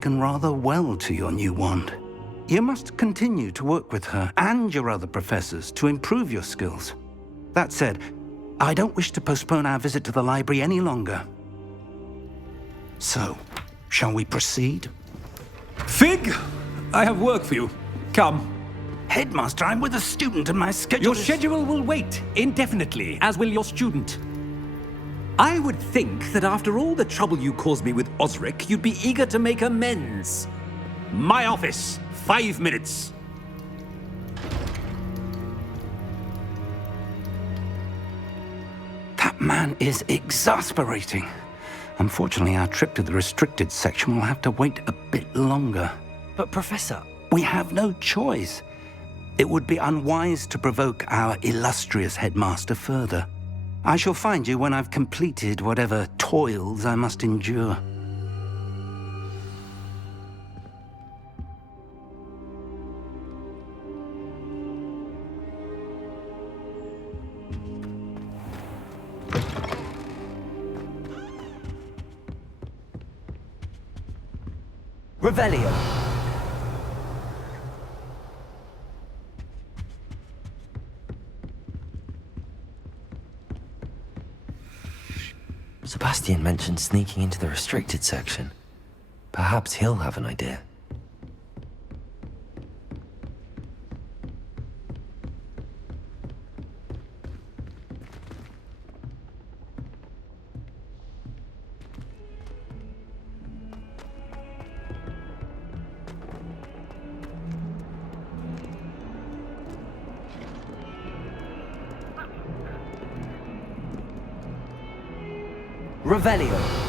taken rather well to your new wand. You must continue to work with her and your other professors to improve your skills. That said, I don't wish to postpone our visit to the library any longer. So, shall we proceed? Fig! I have work for you. Come. Headmaster, I'm with a student and my schedule Your schedule will wait indefinitely, as will your student. I would think that after all the trouble you caused me with Osric, you'd be eager to make amends. My office, 5 minutes. That man is exasperating. Unfortunately, our trip to the restricted section will have to wait a bit longer. But Professor... We have no choice. It would be unwise to provoke our illustrious headmaster further. I shall find you when I've completed whatever toils I must endure. Revelio. Sebastian mentioned sneaking into the restricted section. Perhaps he'll have an idea. Revelio.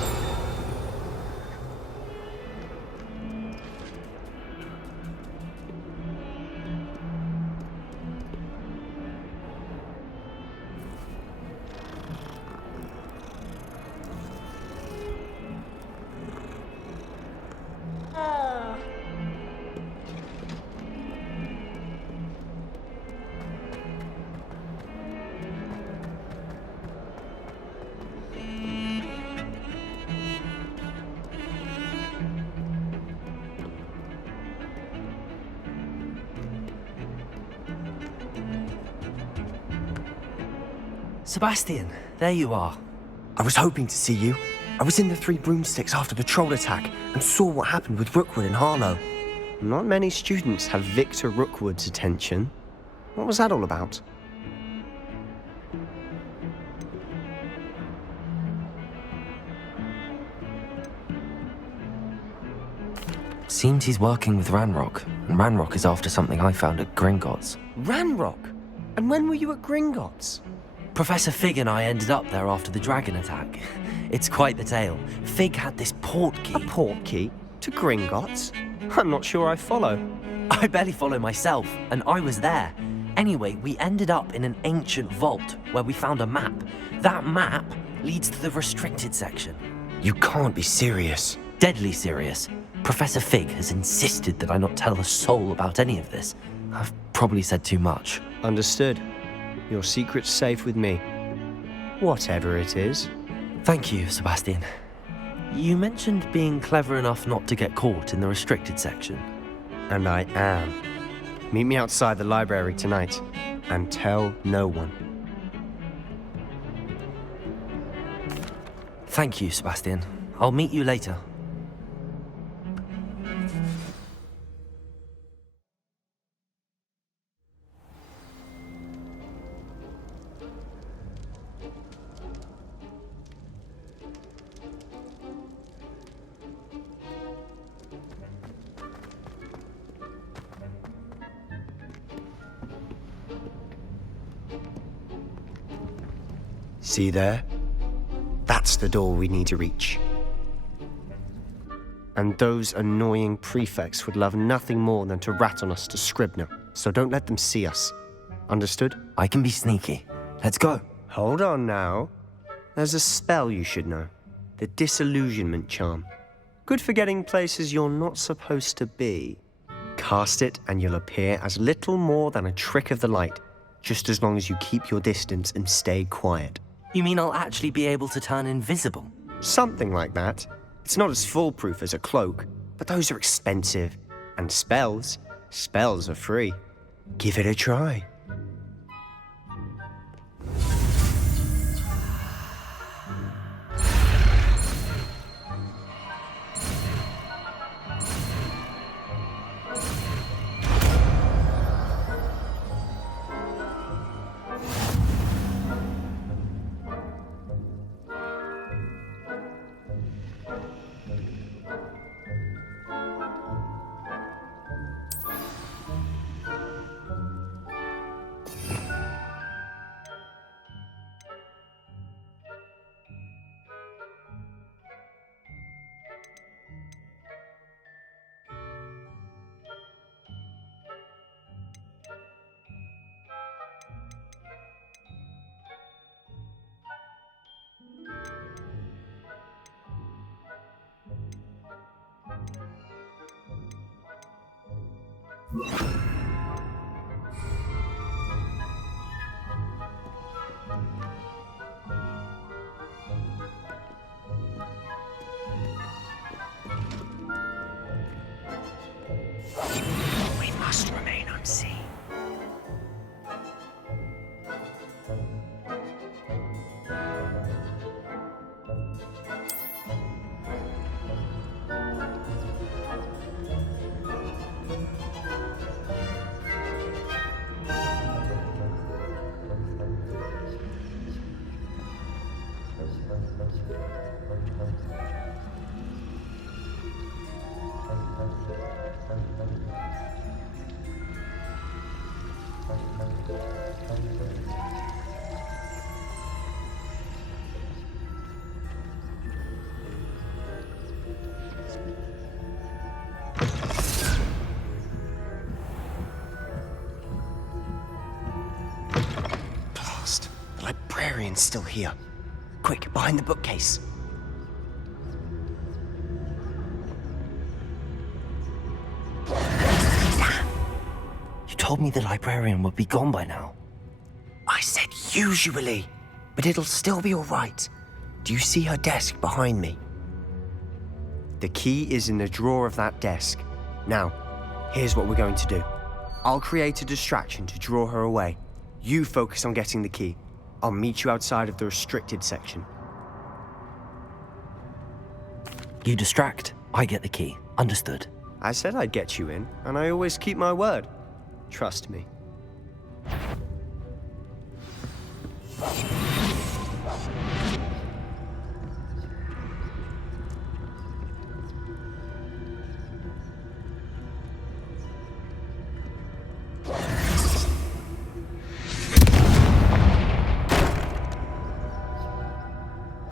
Sebastian, there you are. I was hoping to see you. I was in the Three Broomsticks after the troll attack and saw what happened with Rookwood and Harlow. Not many students have Victor Rookwood's attention. What was that all about? Seems he's working with Ranrock, and Ranrock is after something I found at Gringotts. Ranrock? And when were you at Gringotts? Professor Fig and I ended up there after the dragon attack. It's quite the tale. Fig had this port key. A port key? To Gringotts? I'm not sure I follow. I barely follow myself, and I was there. Anyway, we ended up in an ancient vault where we found a map. That map leads to the restricted section. You can't be serious. Deadly serious. Professor Fig has insisted that I not tell a soul about any of this. I've probably said too much. Understood. Your secret's safe with me. Whatever it is. Thank you, Sebastian. You mentioned being clever enough not to get caught in the restricted section. And I am. Meet me outside the library tonight, and tell no one. Thank you, Sebastian. I'll meet you later. See there? That's the door we need to reach. And those annoying prefects would love nothing more than to rat on us to Scribner, so don't let them see us. Understood? I can be sneaky. Let's go. Hold on now. There's a spell you should know. The Disillusionment Charm. Good for getting places you're not supposed to be. Cast it and you'll appear as little more than a trick of the light, just as long as you keep your distance and stay quiet. You mean I'll actually be able to turn invisible? Something like that. It's not as foolproof as a cloak, but those are expensive. And spells are free. Give it a try. We must remain unseen. Blast. The librarian's still here. Quick, behind the bookcase. You told me the librarian would be gone by now. I said usually, but it'll still be all right. Do you see her desk behind me? The key is in the drawer of that desk. Now, here's what we're going to do. I'll create a distraction to draw her away. You focus on getting the key. I'll meet you outside of the restricted section. You distract, I get the key. Understood. I said I'd get you in, and I always keep my word. Trust me.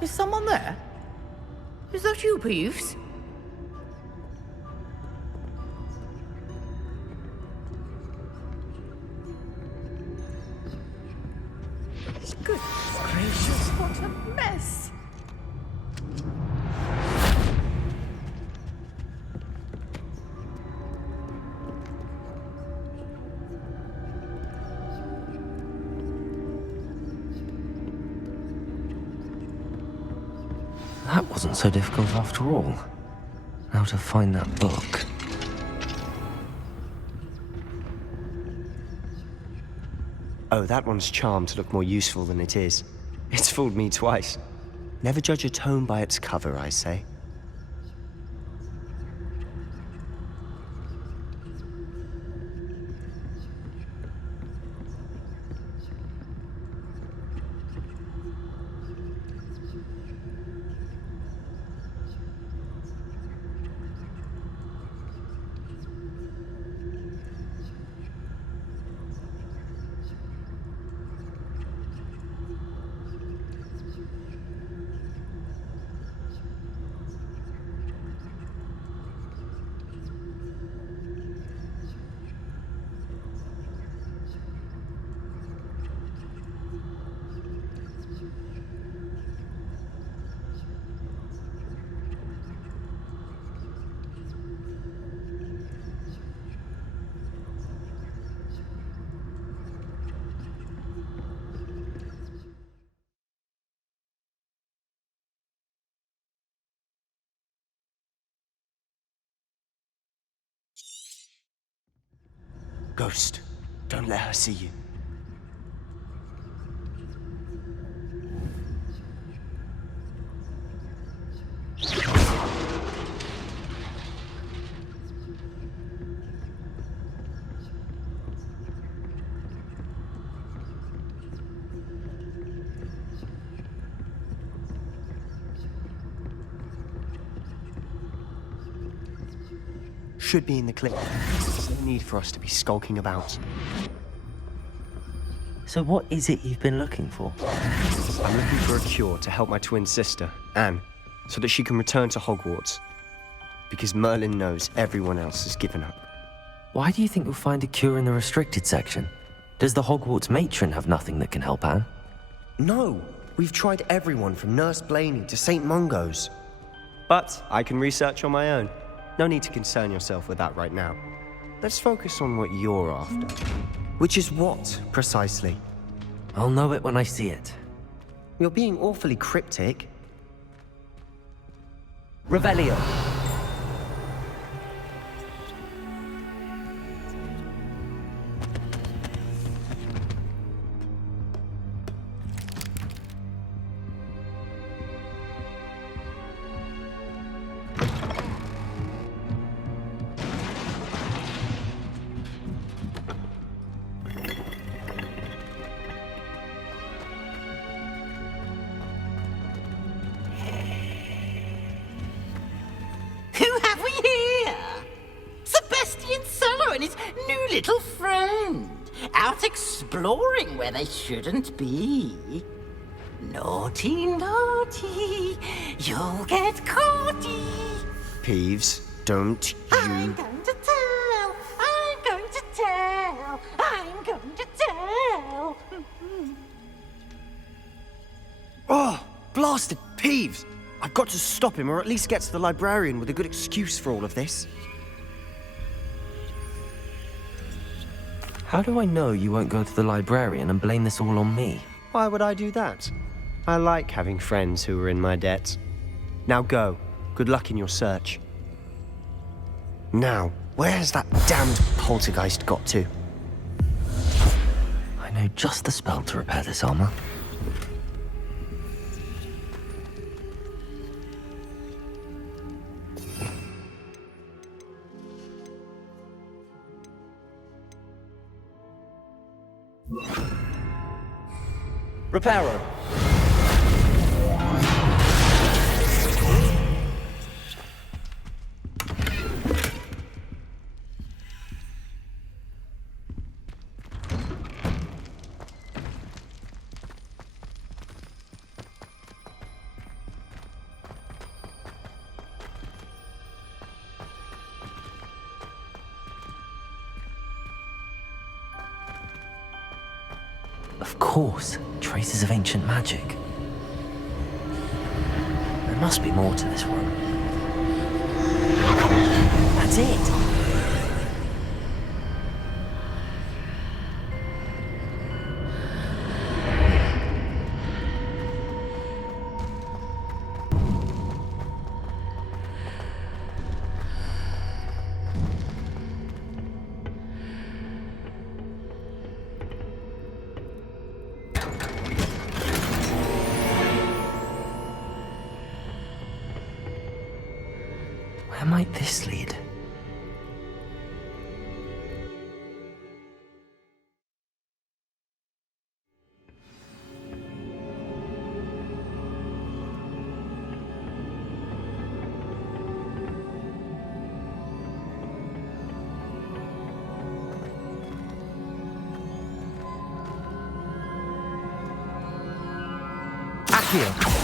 Is someone there? Is that you, Peeves? Good gracious, what a mess! That wasn't so difficult after all. Now to find that book. Oh, that one's charmed to look more useful than it is. It's fooled me twice. Never judge a tome by its cover, I say. Ghost, don't let her see you. Should be in the clip. There's no need for us to be skulking about. So what is it you've been looking for? I'm looking for a cure to help my twin sister, Anne, so that she can return to Hogwarts. Because Merlin knows everyone else has given up. Why do you think you'll find a cure in the restricted section? Does the Hogwarts matron have nothing that can help Anne? No, we've tried everyone from Nurse Blaney to St. Mungo's. But I can research on my own. No need to concern yourself with that right now. Let's focus on what you're after. Which is what, precisely? I'll know it when I see it. You're being awfully cryptic. Revelio. Who have we here? Sebastian Solo and his new little friend. Out exploring where they shouldn't be. Naughty, naughty. You'll get caughty. Peeves, don't I'm you... going to tell. I'm going to tell. I'm going to tell. Oh, blasted Peeves! I've got to stop him, or at least get to the librarian with a good excuse for all of this. How do I know you won't go to the librarian and blame this all on me? Why would I do that? I like having friends who are in my debt. Now go. Good luck in your search. Now, where's that damned poltergeist got to? I know just the spell to repair this armor. Reparo. Of course, traces of ancient magic. There must be more to this room. That's it! Where might this lead? Accio.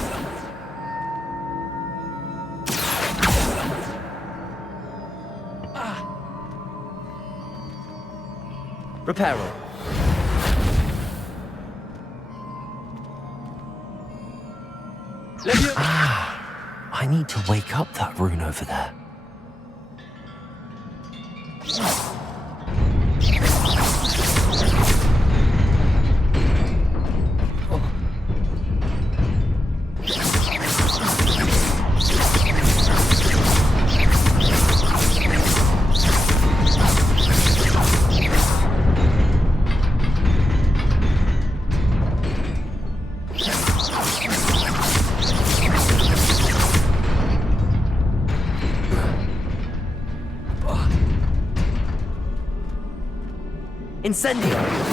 Reparo. I need to wake up that rune over there. Incendio!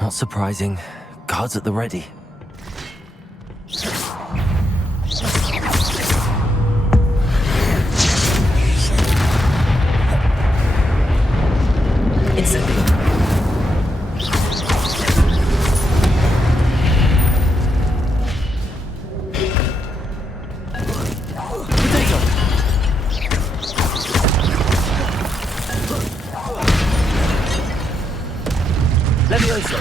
Not surprising. Guards at the ready. Incendio. Potato. Levioso.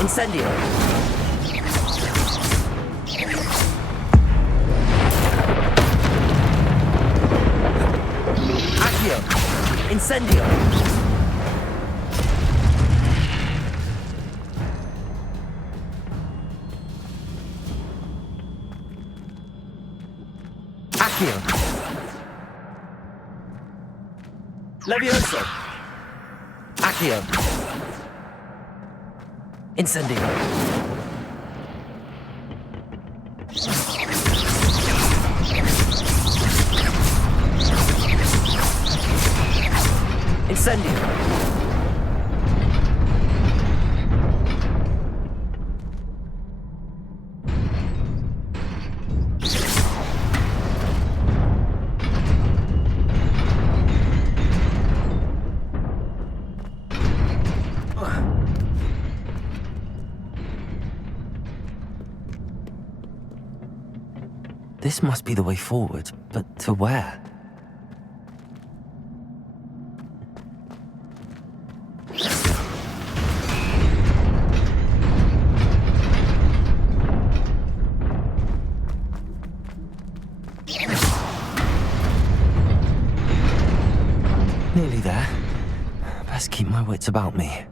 Incendio. Accio. Incendio. Accio. Levioso. Accio. Incendio. Incendio. This must be the way forward, but to where? Nearly there. Best keep my wits about me.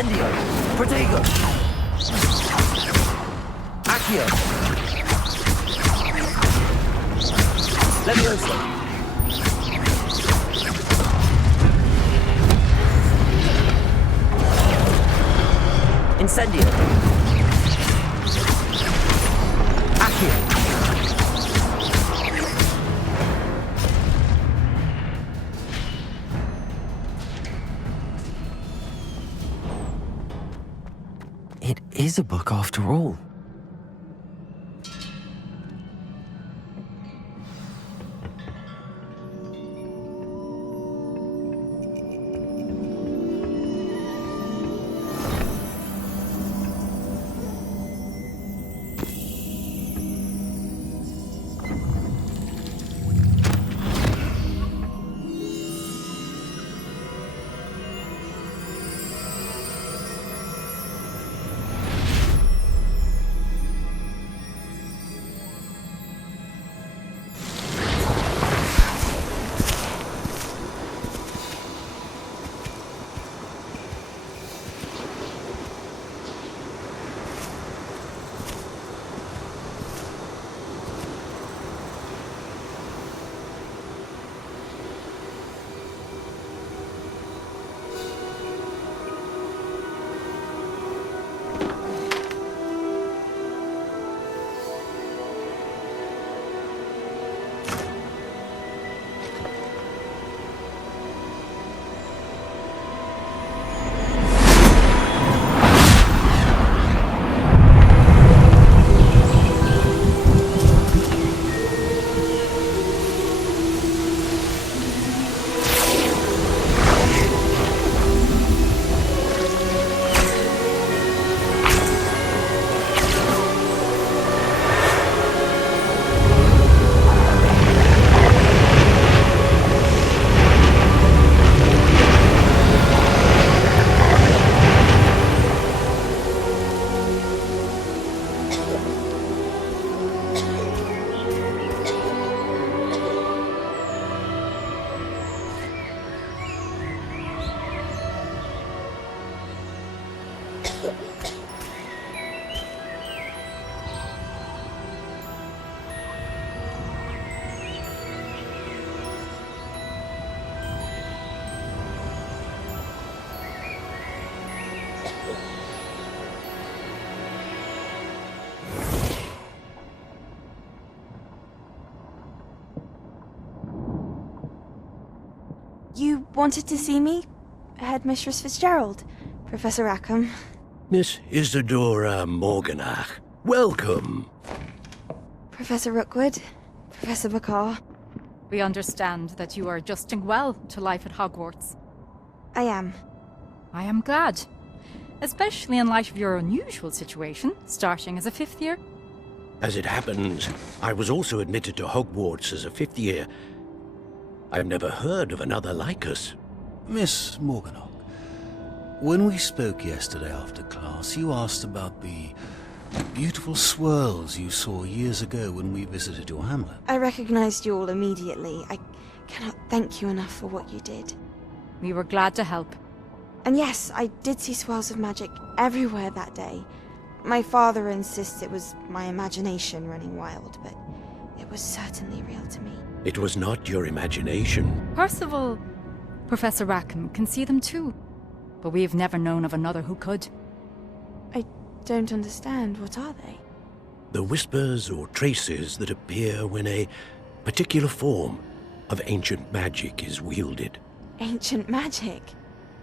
Incendio! Protego! Accio! Levioso! Incendio! Accio! It is a book after all. You wanted to see me? Headmistress Fitzgerald? Professor Rackham? Miss Isadora Morganach, welcome. Professor Rookwood? Professor Bakar? We understand that you are adjusting well to life at Hogwarts. I am. I am glad. Especially in light of your unusual situation, starting as a fifth year. As it happens, I was also admitted to Hogwarts as a fifth year. I've never heard of another like us. Miss Morganach, when we spoke yesterday after class, you asked about the beautiful swirls you saw years ago when we visited your hamlet. I recognized you all immediately. I cannot thank you enough for what you did. We were glad to help. And yes, I did see swirls of magic everywhere that day. My father insists it was my imagination running wild, but it was certainly real to me. It was not your imagination. Percival, Professor Rackham can see them too. But we've never known of another who could. I don't understand. What are they? The whispers or traces that appear when a particular form of ancient magic is wielded. Ancient magic?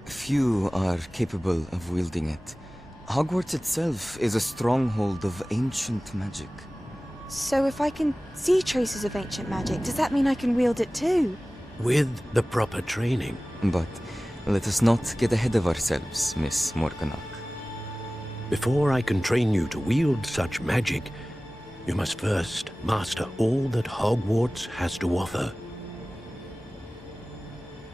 Few are capable of wielding it. Hogwarts itself is a stronghold of ancient magic. So if I can see traces of ancient magic, does that mean I can wield it too? With the proper training. But let us not get ahead of ourselves, Miss Morganach. Before I can train you to wield such magic, you must first master all that Hogwarts has to offer.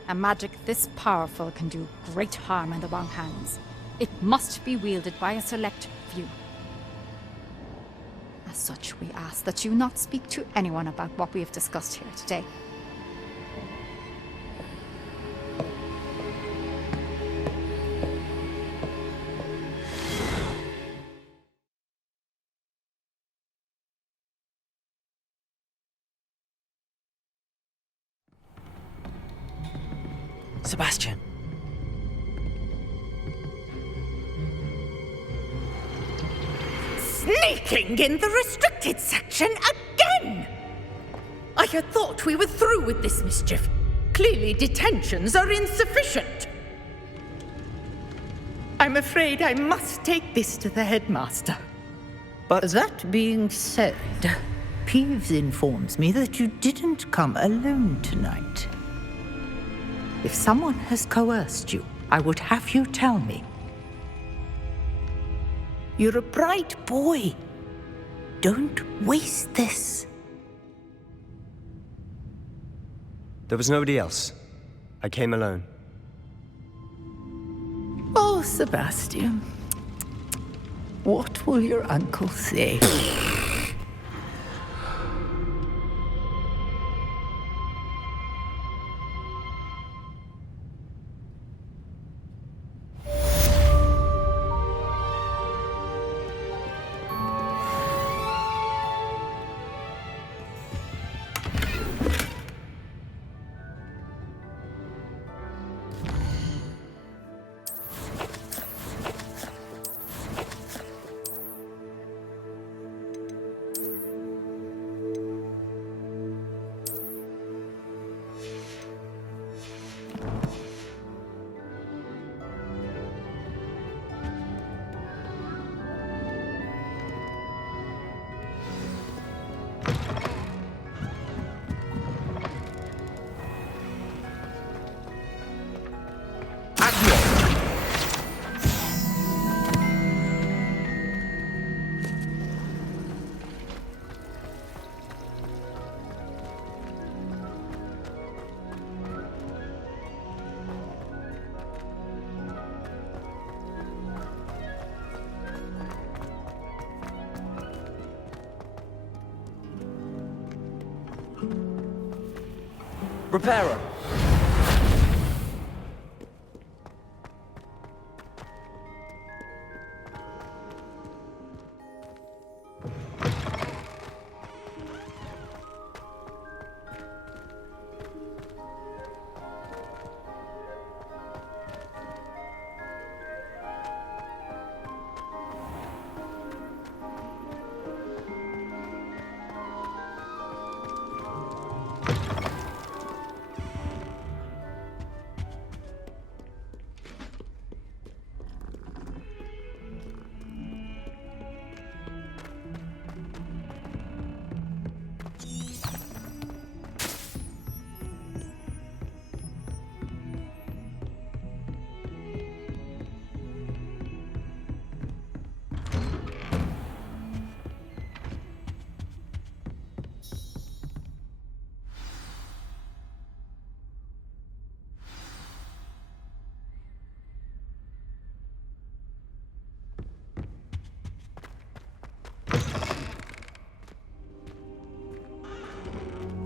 A magic this powerful can do great harm in the wrong hands. It must be wielded by a select few. As such, we ask that you not speak to anyone about what we have discussed here today. Sebastian. Sneaking in the restricted section again! I had thought we were through with this mischief. Clearly detentions are insufficient. I'm afraid I must take this to the headmaster. But That being said, Peeves informs me that you didn't come alone tonight. If someone has coerced you, I would have you tell me. You're a bright boy. Don't waste this. there was nobody else. I came alone. Oh, Sebastian. What will your uncle say? Reparo.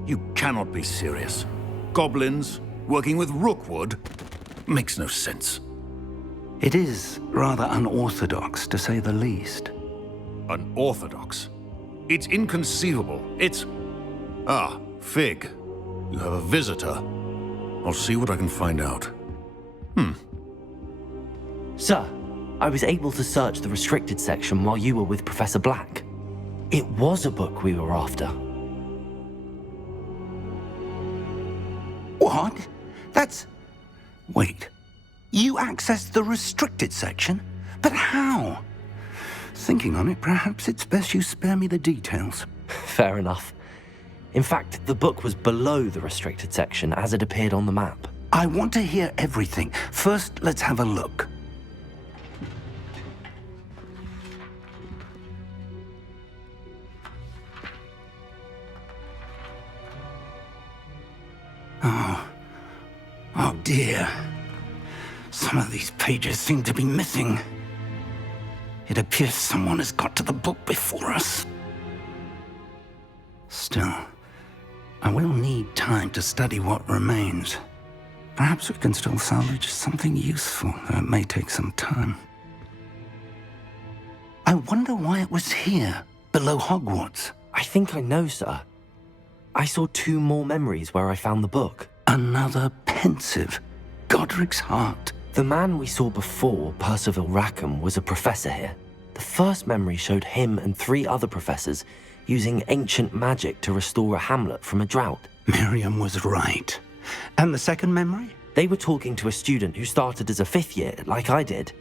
You cannot be serious. Goblins working with Rookwood makes no sense. It is rather unorthodox, to say the least. Unorthodox? It's inconceivable. It's... Ah, Fig. You have a visitor. I'll see what I can find out. Sir, I was able to search the restricted section while you were with Professor Black. It was a book we were after. What? That's... Wait. You accessed the restricted section? But how? Thinking on it, perhaps it's best you spare me the details. Fair enough. In fact, the book was below the restricted section as it appeared on the map. I want to hear everything. First, let's have a look. Oh dear. Some of these pages seem to be missing. It appears someone has got to the book before us. Still, I will need time to study what remains. Perhaps we can still salvage something useful, though it may take some time. I wonder why it was here, below Hogwarts. I think I know, sir. I saw 2 more memories where I found the book. Another pensive. Godric's heart. The man we saw before, Percival Rackham, was a professor here. The first memory showed him and 3 other professors using ancient magic to restore a hamlet from a drought. Miriam was right. And the second memory? They were talking to a student who started as a 5th year, like I did.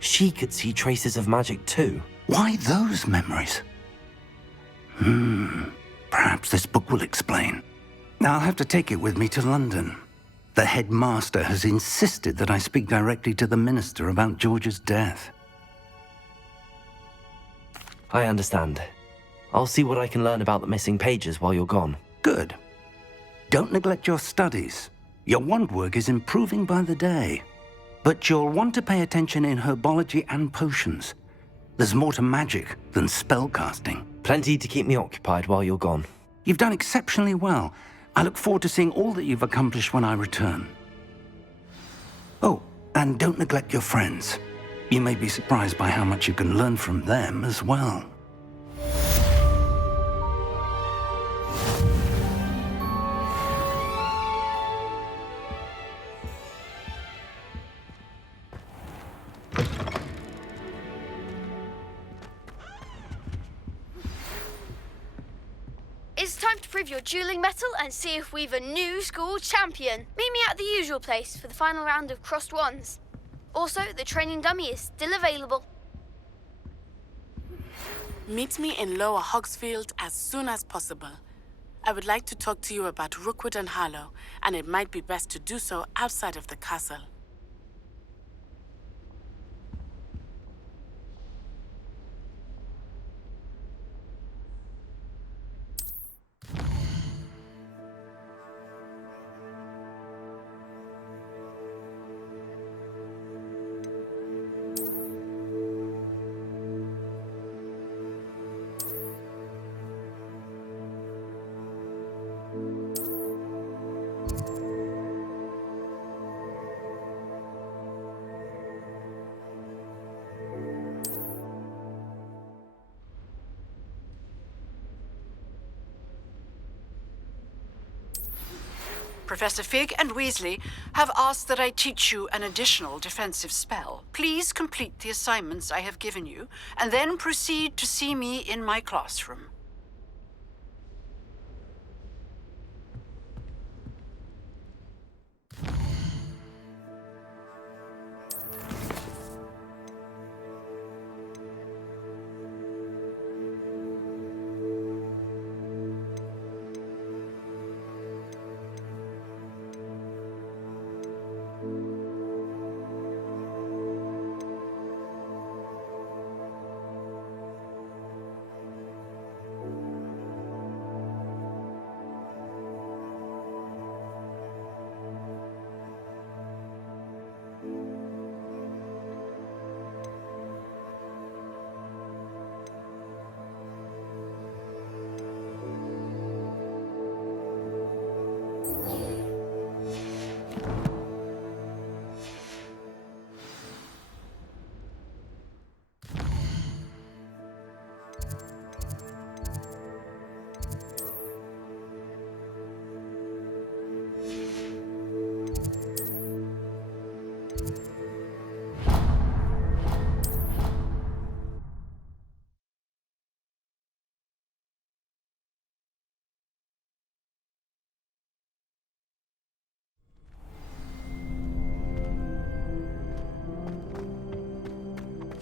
She could see traces of magic too. Why those memories? Perhaps this book will explain. I'll have to take it with me to London. The headmaster has insisted that I speak directly to the minister about George's death. I understand. I'll see what I can learn about the missing pages while you're gone. Good. Don't neglect your studies. Your wand work is improving by the day. But you'll want to pay attention in herbology and potions. There's more to magic than spellcasting. Plenty to keep me occupied while you're gone. You've done exceptionally well. I look forward to seeing all that you've accomplished when I return. Oh, and don't neglect your friends. You may be surprised by how much you can learn from them as well. It's time to prove your dueling mettle and see if we've a new school champion. Meet me at the usual place for the final round of crossed wands. Also, the training dummy is still available. Meet me in Lower Hogsfield as soon as possible. I would like to talk to you about Rookwood and Harlow, and it might be best to do so outside of the castle. Professor Fig and Weasley have asked that I teach you an additional defensive spell. Please complete the assignments I have given you, and then proceed to see me in my classroom.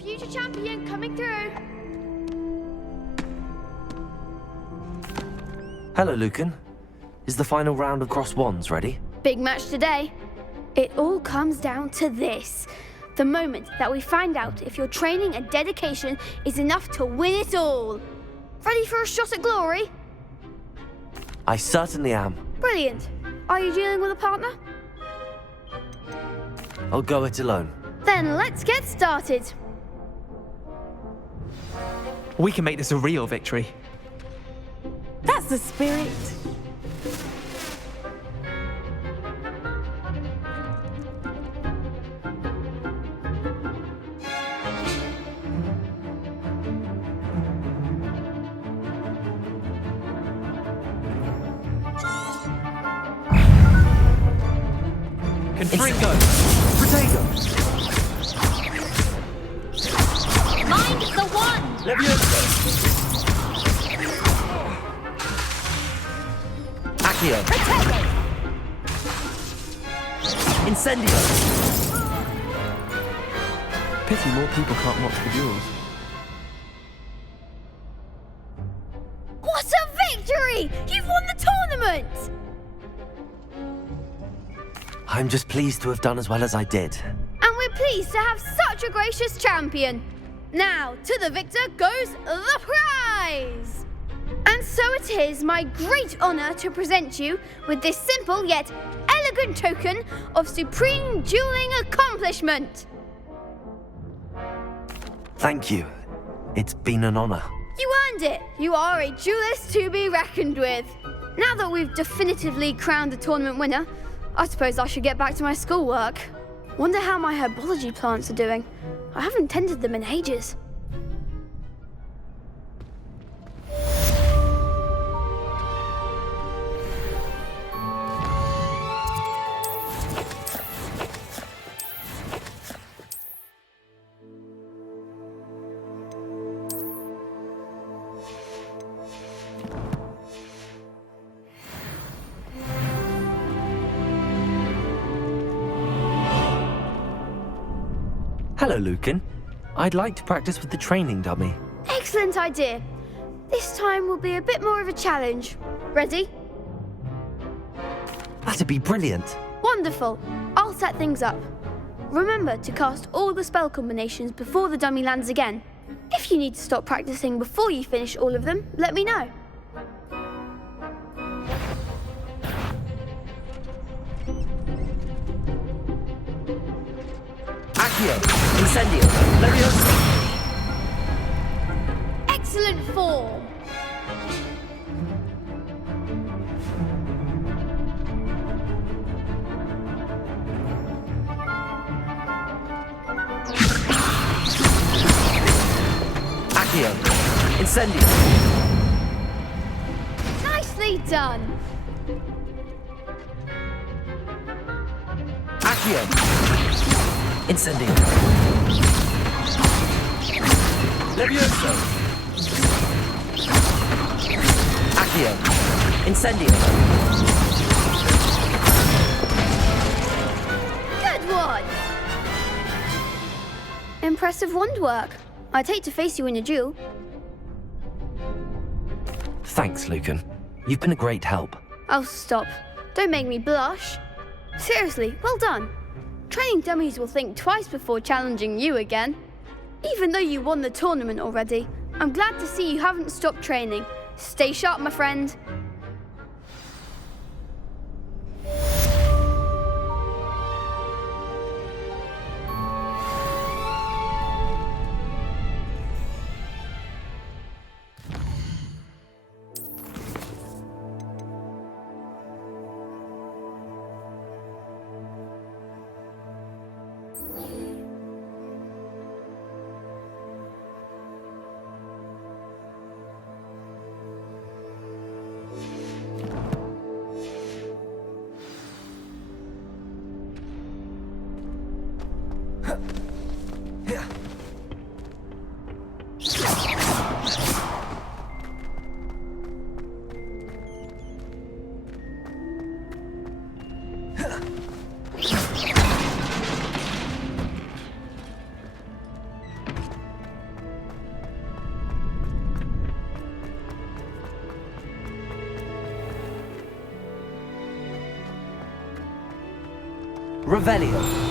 Future champion coming through. Hello, Lucan. Is the final round of crossed wands ready? Big match today. It all comes down to this. The moment that we find out if your training and dedication is enough to win it all. Ready for a shot at glory? I certainly am. Brilliant. Are you dealing with a partner? I'll go it alone. Then let's get started. We can make this a real victory. That's the spirit. Confringo! Protego! Mind the one! Levioso! Accio! Incendio! Pity more people can't watch the duels. What a victory! You've won the tournament! I'm just pleased to have done as well as I did. And we're pleased to have such a gracious champion. Now, to the victor goes the prize! And so it is my great honour to present you with this simple yet elegant token of supreme dueling accomplishment. Thank you. It's been an honor. You earned it. You are a duelist to be reckoned with. Now that we've definitively crowned the tournament winner, I suppose I should get back to my schoolwork. Wonder how my herbology plants are doing. I haven't tended them in ages. Hello, Lucan. I'd like to practice with the training dummy. Excellent idea. This time will be a bit more of a challenge. Ready? That'd be brilliant. Wonderful. I'll set things up. Remember to cast all the spell combinations before the dummy lands again. If you need to stop practicing before you finish all of them, let me know. Accio! Incendio! Levioso! Excellent form. Accio! Incendio! Nicely done. Accio! Incendio! Levioso! Accio! Incendio! Good one. Impressive wand work. I'd hate to face you in a duel. Thanks, Lucan. You've been a great help. Oh, stop. Don't make me blush. Seriously, well done. Training dummies will think twice before challenging you again. Even though you won the tournament already, I'm glad to see you haven't stopped training. Stay sharp, my friend. Revelio.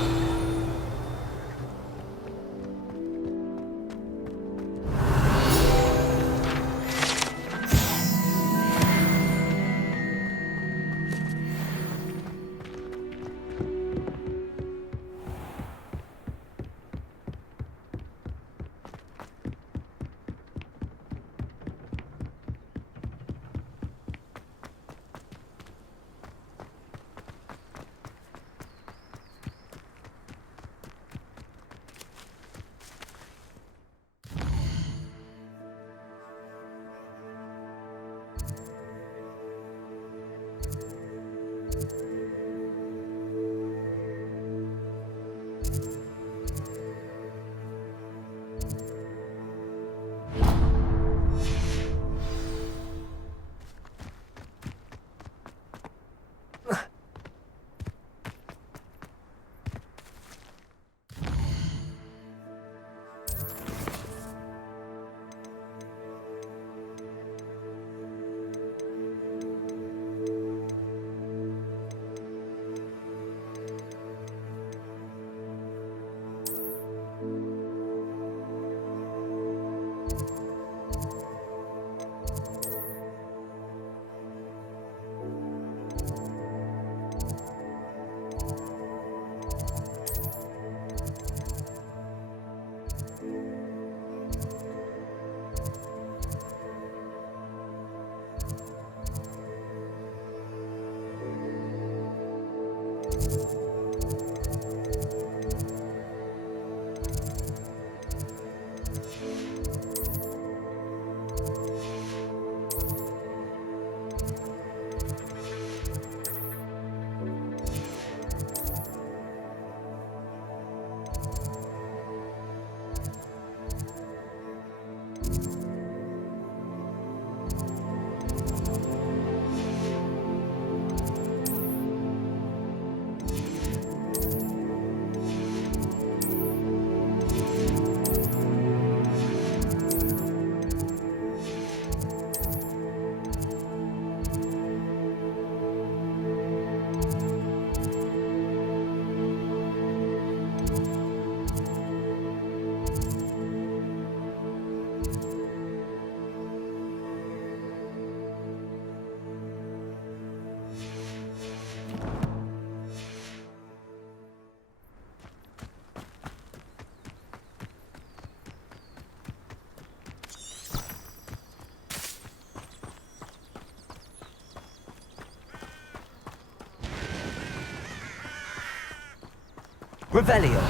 Revelio.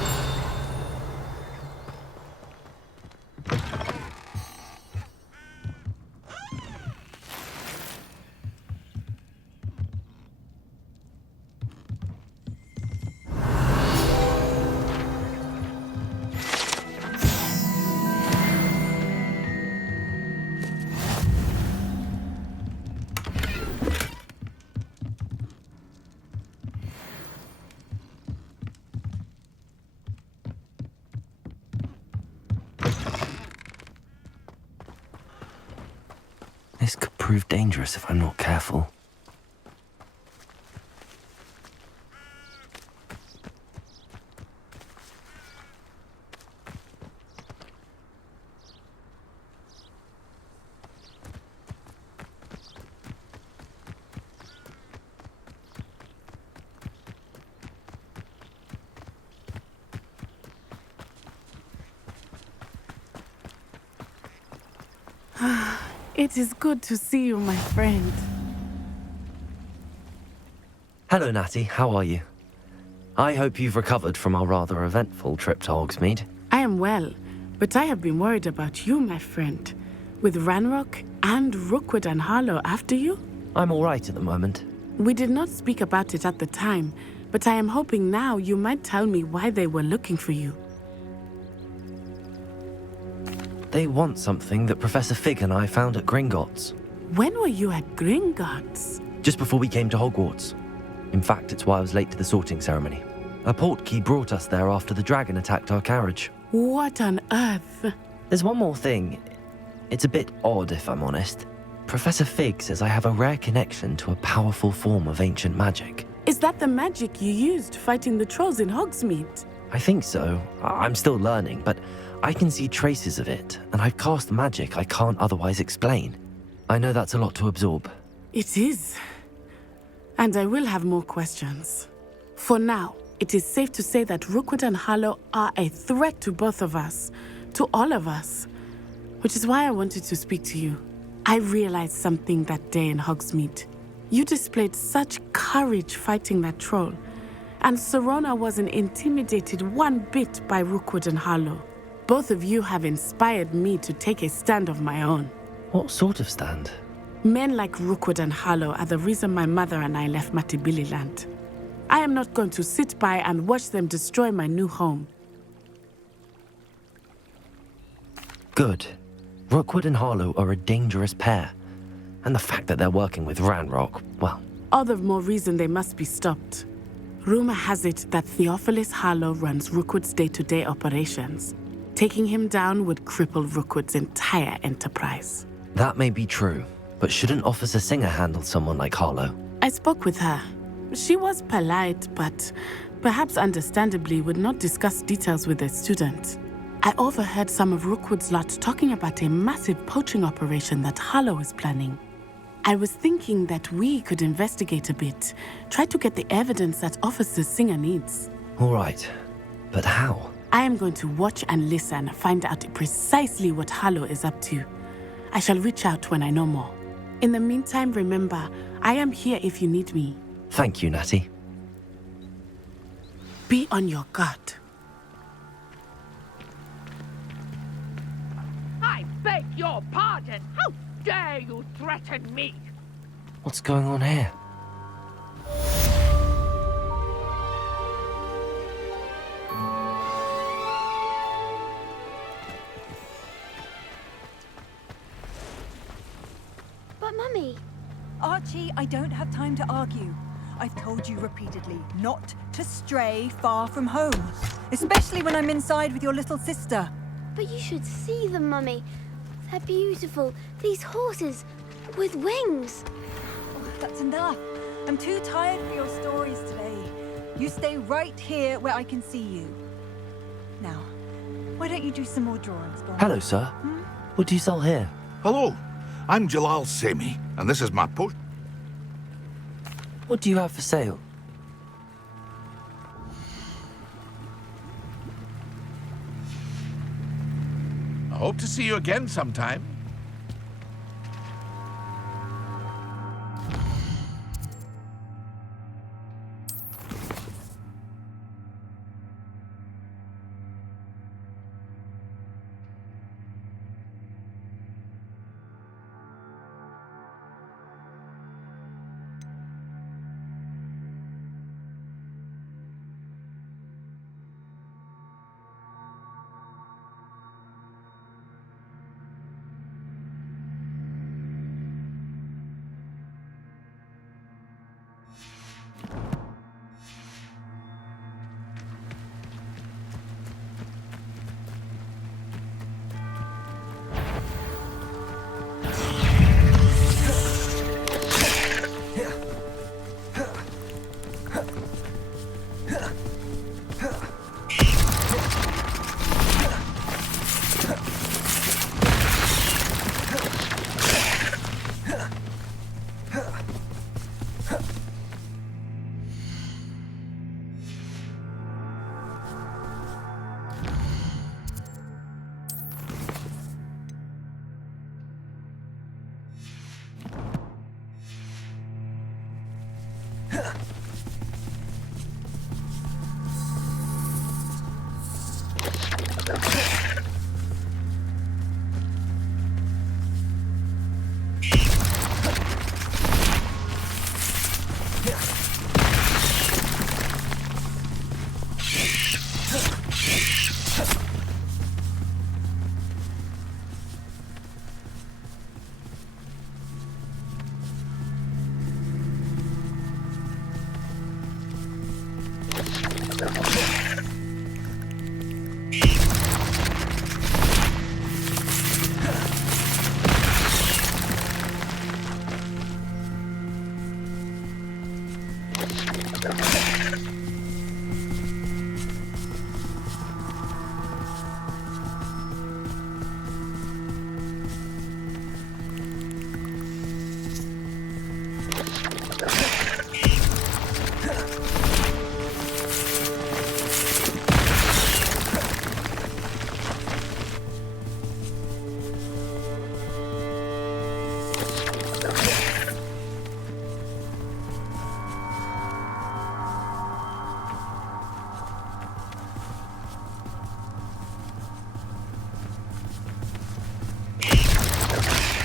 This could prove dangerous if I'm not careful. It is good to see you, my friend. Hello, Natty. How are you? I hope you've recovered from our rather eventful trip to Hogsmeade. I am well, but I have been worried about you, my friend. With Ranrock and Rookwood and Harlow after you? I'm all right at the moment. We did not speak about it at the time, but I am hoping now you might tell me why they were looking for you. They want something that Professor Fig and I found at Gringotts. When were you at Gringotts? Just before we came to Hogwarts. In fact, it's why I was late to the sorting ceremony. A portkey brought us there after the dragon attacked our carriage. What on earth? There's one more thing. It's a bit odd, if I'm honest. Professor Fig says I have a rare connection to a powerful form of ancient magic. Is that the magic you used fighting the trolls in Hogsmeade? I think so. I'm still learning, but I can see traces of it, and I've cast magic I can't otherwise explain. I know that's a lot to absorb. It is. And I will have more questions. For now, it is safe to say that Rookwood and Harlow are a threat to both of us, to all of us, which is why I wanted to speak to you. I realized something that day in Hogsmeade. You displayed such courage fighting that troll, and Serona wasn't intimidated one bit by Rookwood and Harlow. Both of you have inspired me to take a stand of my own. What sort of stand? Men like Rookwood and Harlow are the reason my mother and I left Matibililand. I am not going to sit by and watch them destroy my new home. Good. Rookwood and Harlow are a dangerous pair. And the fact that they're working with Ranrock, well... All the more reason they must be stopped. Rumor has it that Theophilus Harlow runs Rookwood's day-to-day operations. Taking him down would cripple Rookwood's entire enterprise. That may be true, but shouldn't Officer Singer handle someone like Harlow? I spoke with her. She was polite, but perhaps understandably would not discuss details with a student. I overheard some of Rookwood's lot talking about a massive poaching operation that Harlow is planning. I was thinking that we could investigate a bit, try to get the evidence that Officer Singer needs. All right, but how? I am going to watch and listen, find out precisely what Harlow is up to. I shall reach out when I know more. In the meantime, remember, I am here if you need me. Thank you, Natty. Be on your guard. I beg your pardon. How dare you threaten me? What's going on here? But Mummy... Archie, I don't have time to argue. I've told you repeatedly not to stray far from home, especially when I'm inside with your little sister. But you should see them, Mummy. They're beautiful. These horses with wings. Oh, that's enough. I'm too tired for your stories today. You stay right here where I can see you. Now, why don't you do some more drawings, Bob? Hello, sir. What do you sell here? Hello, I'm Jalal Semi, and this is my post. What do you have for sale? I hope to see you again sometime.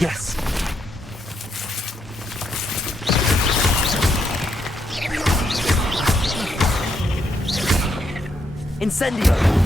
Yes. Incendio!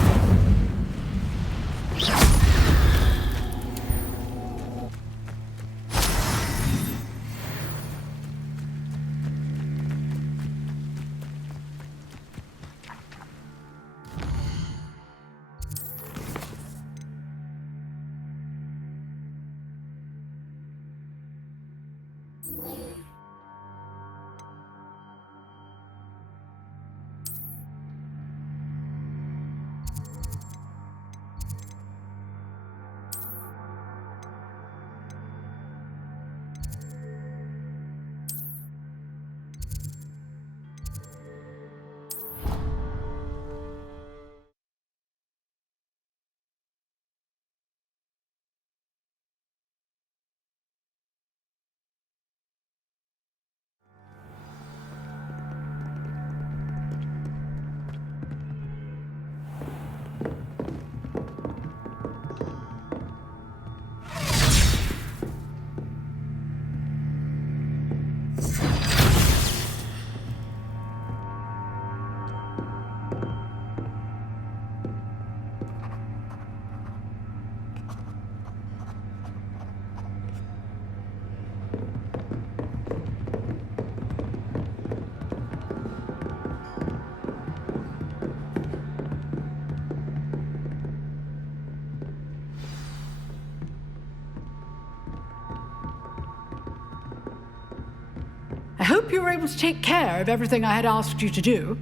I hope you were able to take care of everything I had asked you to do.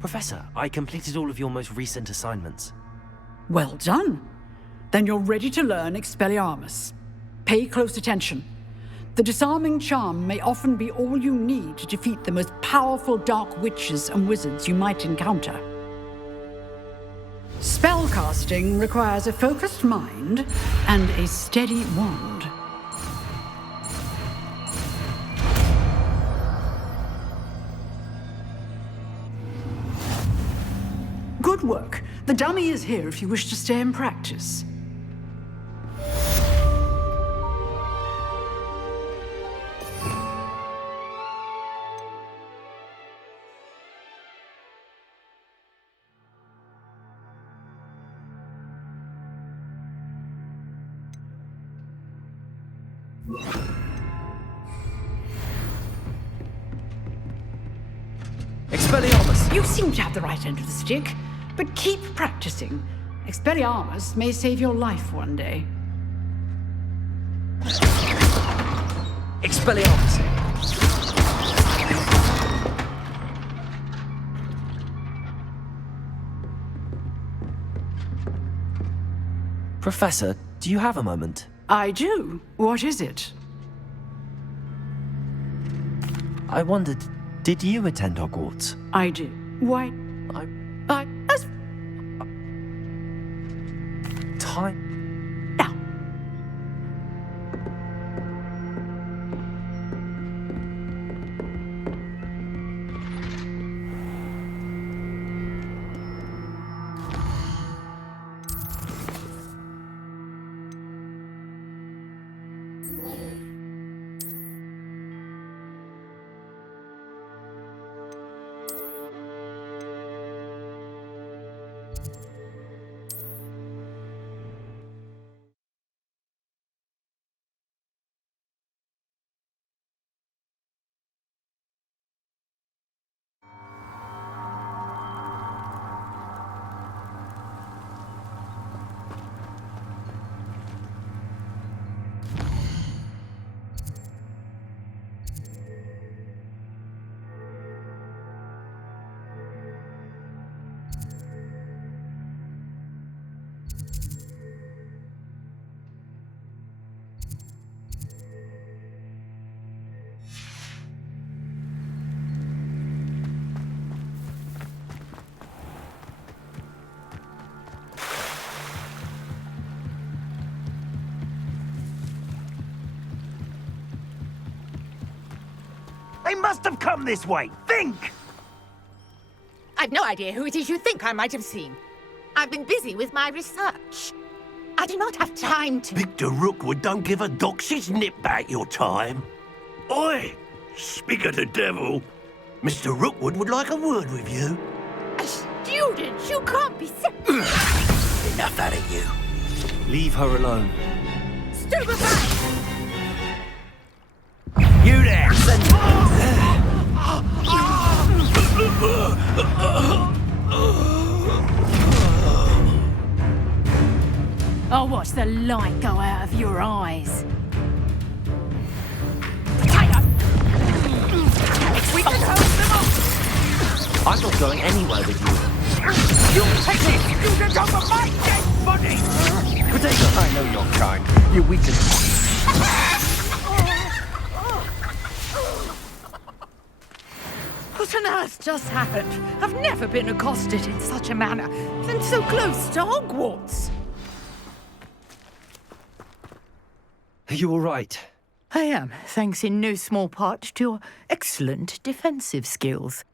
Professor, I completed all of your most recent assignments. Well done. Then you're ready to learn Expelliarmus. Pay close attention. The disarming charm may often be all you need to defeat the most powerful dark witches and wizards you might encounter. Spellcasting requires a focused mind and a steady wand. Good work. The dummy is here if you wish to stay and practice. Expelliarmus! You seem to have the right end of the stick, but keep practicing. Expelliarmus may save your life one day. Expelliarmus! Professor, do you have a moment? I do. What is it? I wondered, did you attend Hogwarts? I do. Why? Time? Now. They must have come this way. Think! I've no idea who it is you think I might have seen. I've been busy with my research. I do not have time to... Victor Rookwood don't give a doxy's nip back your time. Oi! Speak of the devil. Mr. Rookwood would like a word with you. A student? You can't be... Enough out of you. Leave her alone. Stupefy! You there! I'll watch the light go out of your eyes. We can hold them off! I'm not going anywhere with you. You take it! You can go for my dead body! Potato, I know your kind. You weaken. What on earth just happened? I've never been accosted in such a manner, and so close to Hogwarts. Are you all right? I am, thanks in no small part to your excellent defensive skills.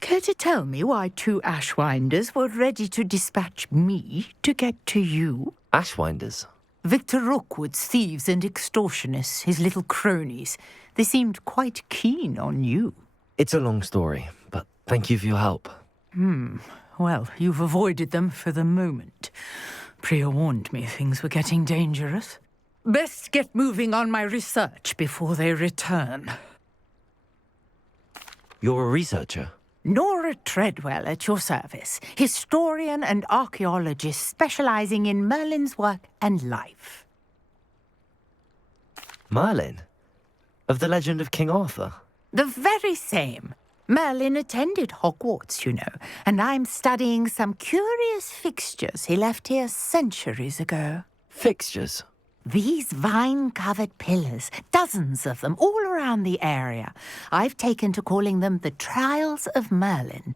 Care to tell me why 2 Ashwinders were ready to dispatch me to get to you? Ashwinders? Victor Rookwood's thieves and extortionists, his little cronies. They seemed quite keen on you. It's a long story, but thank you for your help. Well, you've avoided them for the moment. Priya warned me things were getting dangerous. Best get moving on my research before they return. You're a researcher? Nora Treadwell at your service, historian and archaeologist specializing in Merlin's work and life. Merlin? Of the legend of King Arthur? The very same. Merlin attended Hogwarts, you know, and I'm studying some curious fixtures he left here centuries ago. Fixtures? These vine-covered pillars, dozens of them, all around the area. I've taken to calling them the Trials of Merlin.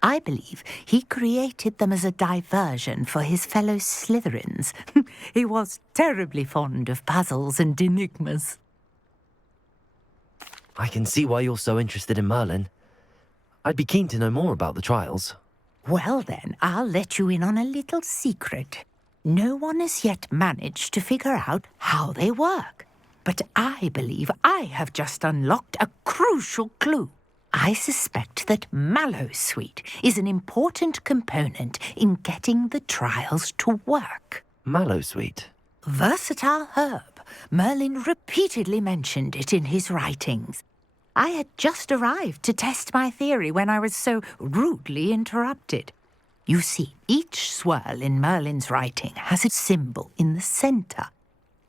I believe he created them as a diversion for his fellow Slytherins. He was terribly fond of puzzles and enigmas. I can see why you're so interested in Merlin. I'd be keen to know more about the trials. Well then, I'll let you in on a little secret. No one has yet managed to figure out how they work. But I believe I have just unlocked a crucial clue. I suspect that Mallowsweet is an important component in getting the trials to work. Mallowsweet? Versatile herb. Merlin repeatedly mentioned it in his writings. I had just arrived to test my theory when I was so rudely interrupted. You see, each swirl in Merlin's writing has a symbol in the centre.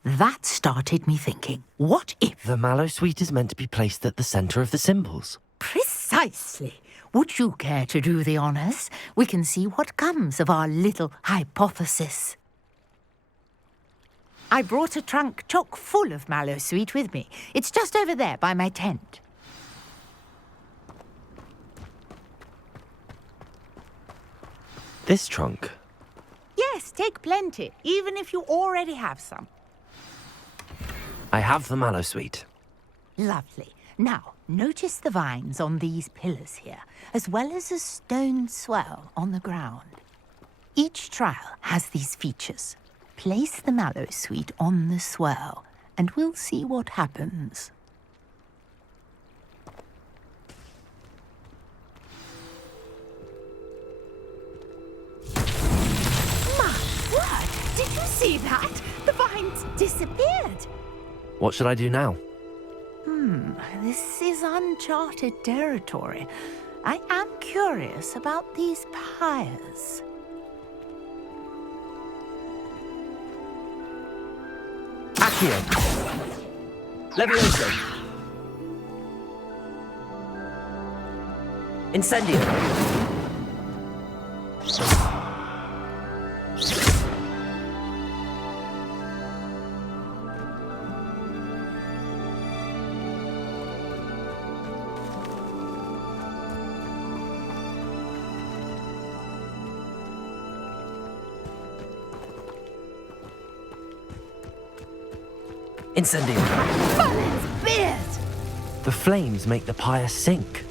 That started me thinking, what if... The Mallowsweet is meant to be placed at the centre of the symbols. Precisely. Would you care to do the honours? We can see what comes of our little hypothesis. I brought a trunk chock full of Mallowsweet with me. It's just over there by my tent. This trunk? Yes, take plenty, even if you already have some. I have the Mallowsweet. Lovely. Now, notice the vines on these pillars here, as well as a stone swell on the ground. Each trial has these features. Place the Mallowsweet on the swell, and we'll see what happens. Did you see that? The vines disappeared. What should I do now? This is uncharted territory. I am curious about these pyres. Accio! Levioso! Incendio! Incendio! Merlin's beard! The flames make the pyre sink.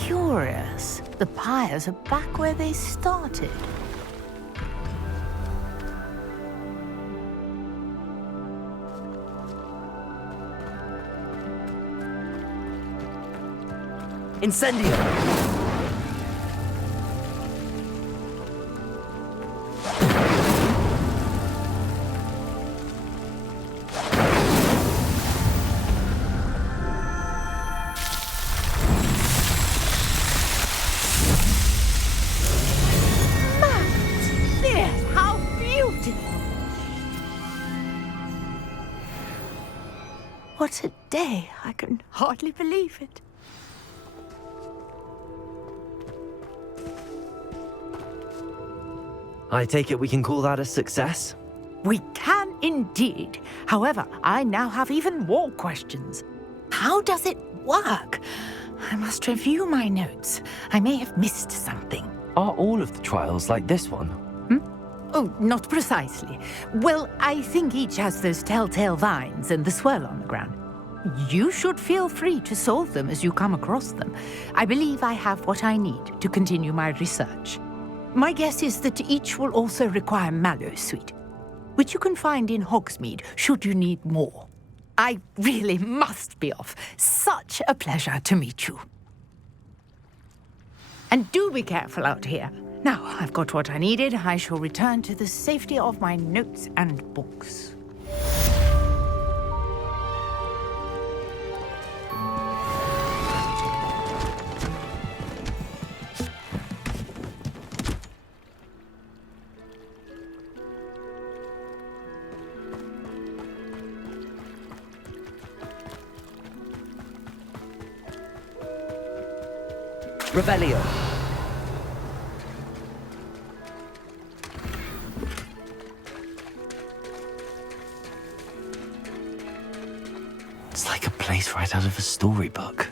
Curious. The pyres are back where they started. Incendio! Yes, how beautiful! What a day! I can hardly believe it. I take it we can call that a success? We can indeed. However, I now have even more questions. How does it work? I must review my notes. I may have missed something. Are all of the trials like this one? Oh, not precisely. Well, I think each has those telltale vines and the swirl on the ground. You should feel free to solve them as you come across them. I believe I have what I need to continue my research. My guess is that each will also require mallow sweet, which you can find in Hogsmeade should you need more. I really must be off. Such a pleasure to meet you. And do be careful out here. Now, I've got what I needed. I shall return to the safety of my notes and books. Revelio. It's like a place right out of a storybook.